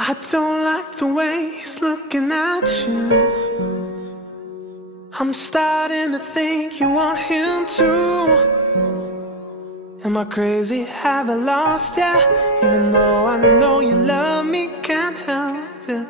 I don't like the way he's looking at you. I'm starting to think you want him too. Am I crazy? Have I lost ya? Even though I know you love me, can't help it.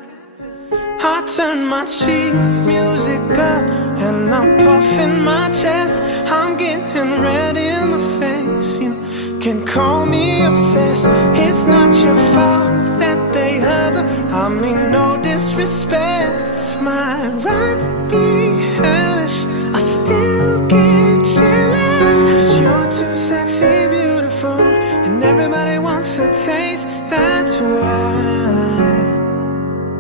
I turn my cheek music up and I'm puffing my chest. I'm getting red in the face. You can call me obsessed. It's not your fault that they hover. I mean no disrespect. It's my right to be hellish. I still get jealous. You're too sexy, beautiful, and everybody wants to taste. That's why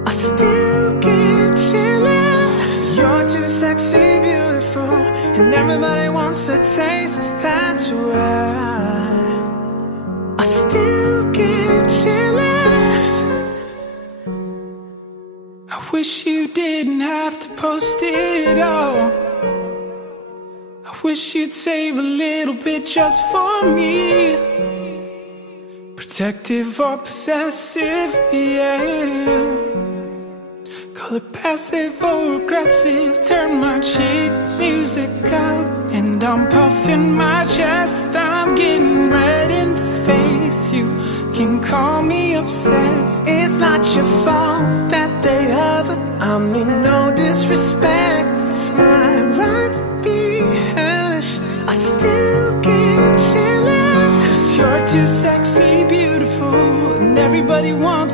I still get jealous. You're too sexy, beautiful, and everybody wants to taste. That's why I still get jealous. I wish you didn't have to post it all. I wish you'd save a little bit just for me. Protective or possessive, yeah. Call it passive or aggressive. Turn my cheek music up and I'm puffing my chest. I'm getting red in the face. You can call me obsessed. It's not your fault that they hover. I mean no disrespect. It's my right to be hellish. I still get jealous. 'Cause you're too sexy, beautiful, and everybody wants